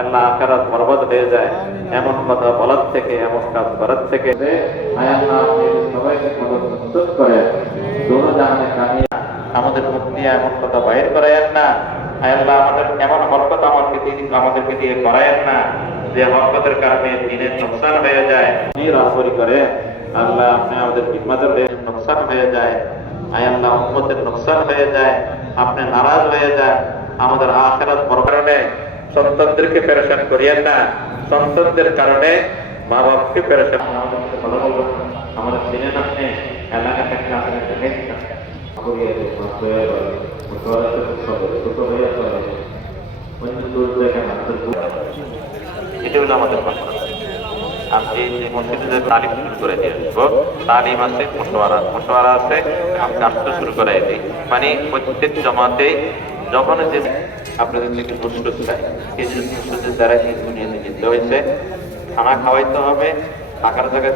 আল্লাহ আখিরাত বরবাদ হয়ে যায় এমন কথা বলার থেকে, এমন কাজ করার থেকে আল্লাহ আপনি সবাইকে প্রস্তুত করেন দোনো জাহানে কামিয়া আমাদের মুখ দিয়ে এমন কথা বাইর করায়েন না। আল্লাহ আমাদের এমন হরকত আমাদেরকে দিয়ে করায়েন না যে হরকতের কারণে দিনের নোকসান হয়ে যায়। রাফরি করে আল্লাহ আপনি আমাদের বিপদের নোকসান হয়ে যায়, আল্লাহ উম্মতের নোকসান হয়ে যায়, আপনি নারাজ হয়ে যায়, আমাদের আখিরাত বড় কারণে সন্তানদেরকে পেরেশান করিয়েন না, সন্তানদের কারণে মা বাপকে পেরেশান আমাদের চিনেন আপনি এলাকা থেকে আপনার এটা হলো আমাদের কথা। আমি এই মসজিদে তালিম শুরু করে দিয়ে আসবো, তালিম আছে, মশওয়ারা আছে, আমি কাজটা শুরু করাই দিই। মানে প্রত্যেক জমাতেই যখন যে আপনাদের থেকে দুষ্ট চাই, এই দুষ্টের দ্বারা এই দুনিয়াতে যেতে হয়েছে, খানা খাওয়াইতে হবে, থাকার জায়গায়